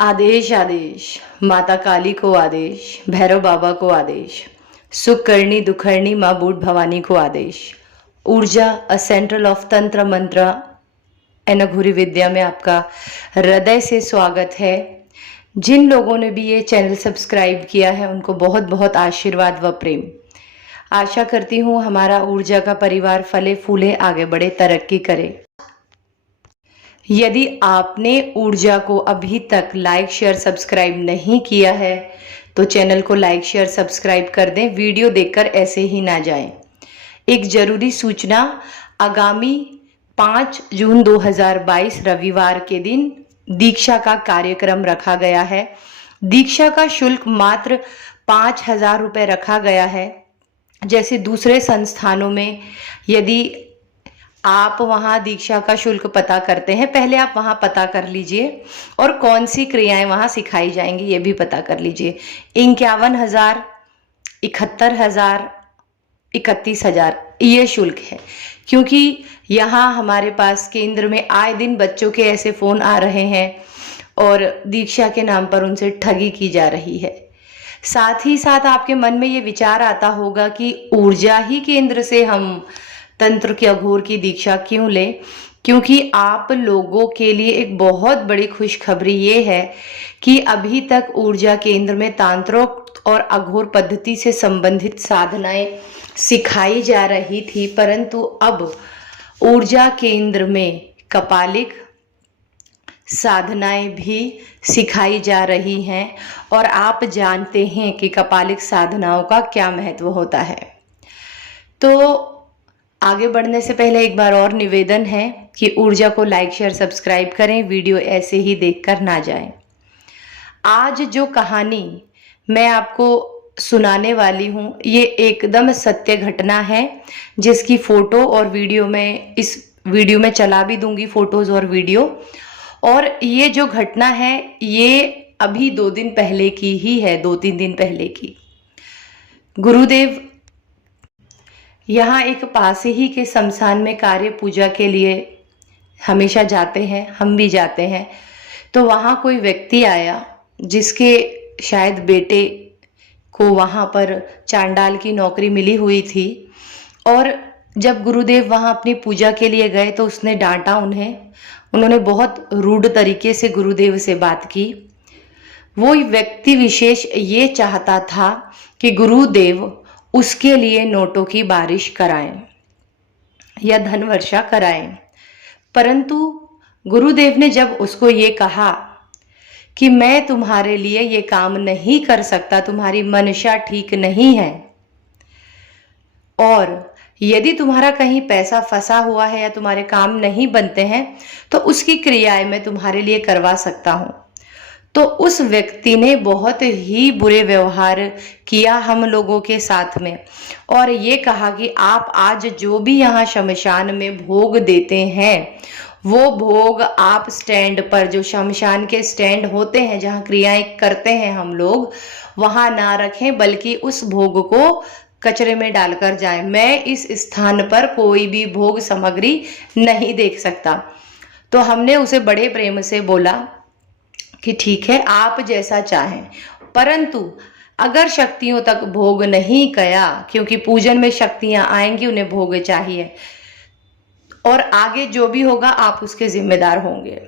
आदेश आदेश, माता काली को आदेश, भैरव बाबा को आदेश, सुख करनी दुखरनी माँ बूढ़ भवानी को आदेश। ऊर्जा अ सेंट्रल ऑफ तंत्र मंत्र एंड अघोरी विद्या में आपका हृदय से स्वागत है। जिन लोगों ने भी ये चैनल सब्सक्राइब किया है उनको बहुत बहुत आशीर्वाद व प्रेम। आशा करती हूँ हमारा ऊर्जा का परिवार फले फूले, आगे बढ़े, तरक्की करे। यदि आपने ऊर्जा को अभी तक लाइक शेयर सब्सक्राइब नहीं किया है तो चैनल को लाइक शेयर सब्सक्राइब कर दें। वीडियो देखकर ऐसे ही ना जाएं। एक जरूरी सूचना, आगामी 5 जून 2022 रविवार के दिन दीक्षा का कार्यक्रम रखा गया है। दीक्षा का शुल्क मात्र 5,000 रुपये रखा गया है। जैसे दूसरे संस्थानों में यदि आप वहाँ दीक्षा का शुल्क पता करते हैं, पहले आप वहाँ पता कर लीजिए और कौन सी क्रियाएं वहाँ सिखाई जाएंगी ये भी पता कर लीजिए। 51,000, 71,000, 31,000 ये शुल्क है, क्योंकि यहाँ हमारे पास केंद्र में आए दिन बच्चों के ऐसे फ़ोन आ रहे हैं और दीक्षा के नाम पर उनसे ठगी की जा रही है। साथ ही साथ आपके मन में ये विचार आता होगा कि ऊर्जा ही केंद्र से हम तंत्र की अघोर की दीक्षा क्यों लें, क्योंकि आप लोगों के लिए एक बहुत बड़ी खुशखबरी ये है कि अभी तक ऊर्जा केंद्र में तांत्रिक और अघोर पद्धति से संबंधित साधनाएं सिखाई जा रही थी, परंतु अब ऊर्जा केंद्र में कपालिक साधनाएं भी सिखाई जा रही हैं और आप जानते हैं कि कपालिक साधनाओं का क्या महत्व होता है। तो आगे बढ़ने से पहले एक बार और निवेदन है कि ऊर्जा को लाइक शेयर सब्सक्राइब करें, वीडियो ऐसे ही देखकर ना जाएं। आज जो कहानी मैं आपको सुनाने वाली हूँ ये एकदम सत्य घटना है, जिसकी फोटो और वीडियो में इस वीडियो में चला भी दूंगी, फोटोज और वीडियो। और ये जो घटना है ये अभी 2 दिन पहले की ही है, 2-3 दिन पहले की। गुरुदेव यहाँ एक पास ही के शमशान में कार्य पूजा के लिए हमेशा जाते हैं, हम भी जाते हैं। तो वहाँ कोई व्यक्ति आया जिसके शायद बेटे को वहाँ पर चांडाल की नौकरी मिली हुई थी, और जब गुरुदेव वहाँ अपनी पूजा के लिए गए तो उसने डांटा उन्हें। उन्होंने बहुत रूड तरीके से गुरुदेव से बात की। वो व्यक्ति विशेष ये चाहता था कि गुरुदेव उसके लिए नोटों की बारिश कराएं या धन वर्षा कराएं, परंतु गुरुदेव ने जब उसको ये कहा कि मैं तुम्हारे लिए ये काम नहीं कर सकता, तुम्हारी मनशा ठीक नहीं है, और यदि तुम्हारा कहीं पैसा फंसा हुआ है या तुम्हारे काम नहीं बनते हैं तो उसकी क्रियाएं मैं तुम्हारे लिए करवा सकता हूं। तो उस व्यक्ति ने बहुत ही बुरे व्यवहार किया हम लोगों के साथ में, और ये कहा कि आप आज जो भी यहाँ शमशान में भोग देते हैं वो भोग आप स्टैंड पर, जो शमशान के स्टैंड होते हैं जहाँ क्रियाएं करते हैं हम लोग, वहाँ ना रखें, बल्कि उस भोग को कचरे में डालकर जाएं। मैं इस स्थान पर कोई भी भोग सामग्री नहीं देख सकता। तो हमने उसे बड़े प्रेम से बोला कि ठीक है, आप जैसा चाहें, परंतु अगर शक्तियों तक भोग नहीं गया, क्योंकि पूजन में शक्तियां आएंगी, उन्हें भोग चाहिए, और आगे जो भी होगा आप उसके जिम्मेदार होंगे।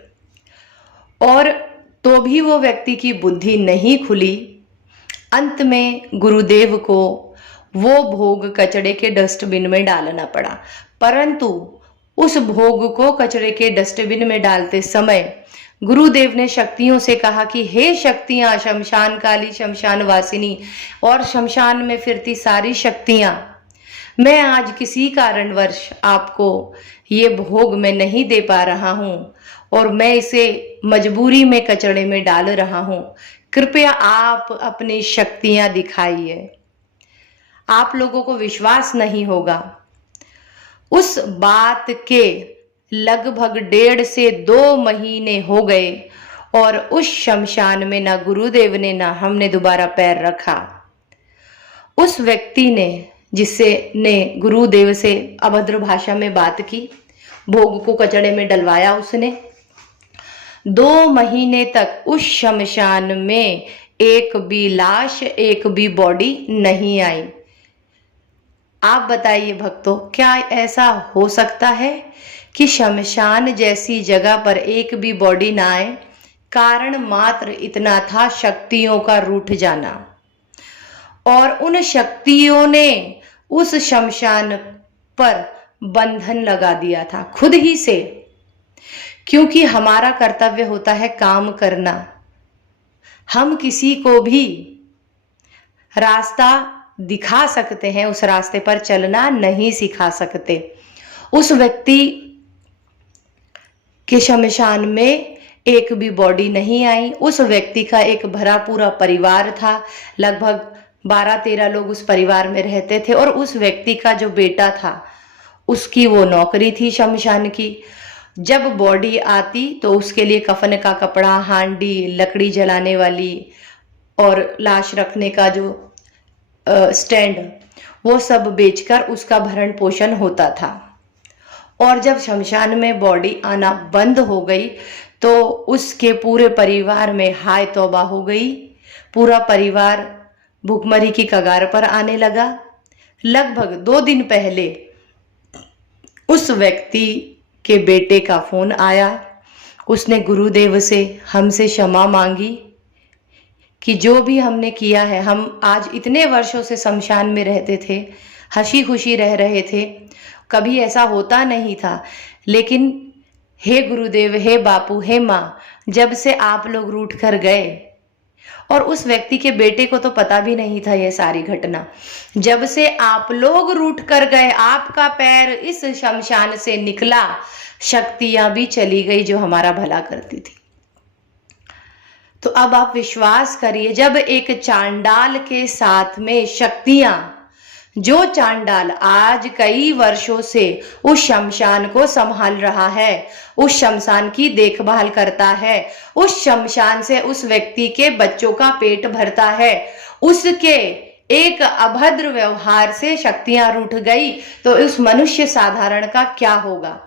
और तो भी वो व्यक्ति की बुद्धि नहीं खुली। अंत में गुरुदेव को वो भोग कचड़े के डस्टबिन में डालना पड़ा, परंतु उस भोग को कचड़े के डस्टबिन में डालते समय गुरुदेव ने शक्तियों से कहा कि हे शक्तियां, शमशान काली, शमशान वासिनी और शमशान में फिरती सारी शक्तियां, मैं आज किसी कारणवश आपको ये भोग मैं नहीं दे पा रहा हूं और मैं इसे मजबूरी में कचड़े में डाल रहा हूं। कृपया आप अपनी शक्तियां दिखाइए। आप लोगों को विश्वास नहीं होगा, उस बात के लगभग 1.5 से 2 महीने हो गए और उस शमशान में ना गुरुदेव ने ना हमने दोबारा पैर रखा। उस व्यक्ति ने, जिससे ने गुरुदेव से अभद्र भाषा में बात की, भोग को कचड़े में डलवाया उसने, 2 महीने तक उस शमशान में एक भी लाश, एक भी बॉडी नहीं आई। आप बताइए भक्तों, क्या ऐसा हो सकता है कि शमशान जैसी जगह पर एक भी बॉडी ना आए? कारण मात्र इतना था, शक्तियों का रूठ जाना। और उन शक्तियों ने उस शमशान पर बंधन लगा दिया था खुद ही से, क्योंकि हमारा कर्तव्य होता है काम करना। हम किसी को भी रास्ता दिखा सकते हैं, उस रास्ते पर चलना नहीं सिखा सकते। उस व्यक्ति के शमशान में एक भी बॉडी नहीं आई। उस व्यक्ति का एक भरा पूरा परिवार था, लगभग 12-13 लोग उस परिवार में रहते थे। और उस व्यक्ति का जो बेटा था, उसकी वो नौकरी थी शमशान की। जब बॉडी आती तो उसके लिए कफन का कपड़ा, हांडी, लकड़ी जलाने वाली और लाश रखने का जो स्टैंड, वो सब बेचकर उसका भरण पोषण होता था। और जब शमशान में बॉडी आना बंद हो गई तो उसके पूरे परिवार में हाय तौबा हो गई। पूरा परिवार भूखमरी की कगार पर आने लगा। लगभग 2 दिन पहले उस व्यक्ति के बेटे का फोन आया। उसने गुरुदेव से, हमसे क्षमा मांगी कि जो भी हमने किया है, हम आज इतने वर्षों से शमशान में रहते थे, हंसी खुशी रह रहे थे, कभी ऐसा होता नहीं था। लेकिन हे गुरुदेव, हे बापू, हे माँ, जब से आप लोग रूठ कर गए, और उस व्यक्ति के बेटे को तो पता भी नहीं था ये सारी घटना, जब से आप लोग रूठ कर गए, आपका पैर इस शमशान से निकला, शक्तियां भी चली गई जो हमारा भला करती थी। तो अब आप विश्वास करिए, जब एक चांडाल के साथ में शक्तियां, जो चांडाल आज कई वर्षों से उस शमशान को संभाल रहा है, उस शमशान की देखभाल करता है, उस शमशान से उस व्यक्ति के बच्चों का पेट भरता है, उसके एक अभद्र व्यवहार से शक्तियां रूठ गई, तो उस मनुष्य साधारण का क्या होगा?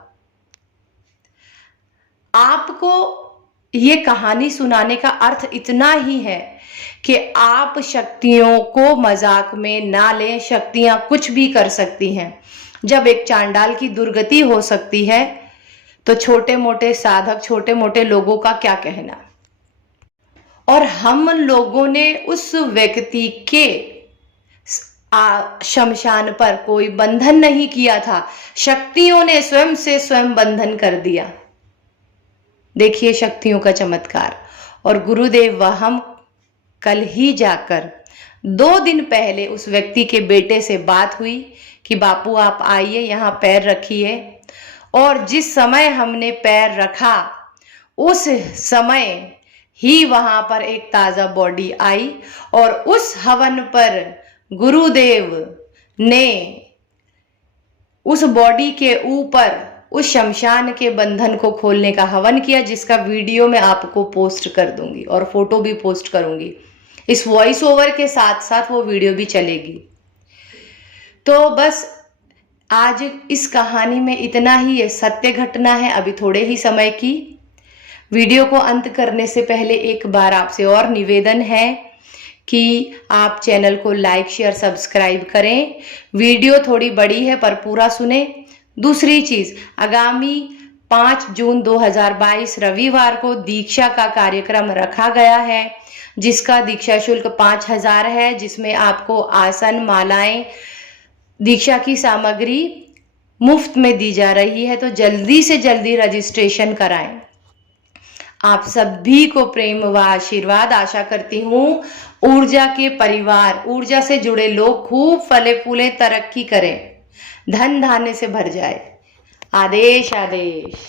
आपको ये कहानी सुनाने का अर्थ इतना ही है कि आप शक्तियों को मजाक में ना लें। शक्तियां कुछ भी कर सकती हैं। जब एक चांडाल की दुर्गति हो सकती है तो छोटे मोटे साधक, छोटे मोटे लोगों का क्या कहना? और हम लोगों ने उस व्यक्ति के शमशान पर कोई बंधन नहीं किया था, शक्तियों ने स्वयं से स्वयं बंधन कर दिया। देखिए शक्तियों का चमत्कार। और गुरुदेव व हम कल ही जाकर 2 दिन पहले उस व्यक्ति के बेटे से बात हुई कि बापू आप आइए, यहाँ पैर रखिए। और जिस समय हमने पैर रखा, उस समय ही वहां पर एक ताजा बॉडी आई। और उस हवन पर गुरुदेव ने उस बॉडी के ऊपर उस शमशान के बंधन को खोलने का हवन किया, जिसका वीडियो मैं आपको पोस्ट कर दूंगी और फोटो भी पोस्ट करूंगी। इस वॉइस ओवर के साथ साथ वो वीडियो भी चलेगी। तो बस आज इस कहानी में इतना ही। ये सत्य घटना है, अभी थोड़े ही समय की। वीडियो को अंत करने से पहले एक बार आपसे और निवेदन है कि आप चैनल को लाइक, शेयर, सब्सक्राइब करें। वीडियो थोड़ी बड़ी है पर पूरा सुने। दूसरी चीज, आगामी 5 जून 2022 रविवार को दीक्षा का कार्यक्रम रखा गया है, जिसका दीक्षा शुल्क 5000 है, जिसमें आपको आसन, मालाएं, दीक्षा की सामग्री मुफ्त में दी जा रही है। तो जल्दी से जल्दी रजिस्ट्रेशन कराएं। आप सभी को प्रेम व आशीर्वाद। आशा करती हूँ ऊर्जा के परिवार, ऊर्जा से जुड़े लोग खूब फले फूले, तरक्की करें, धन धान्य से भर जाए। आदेश आदेश।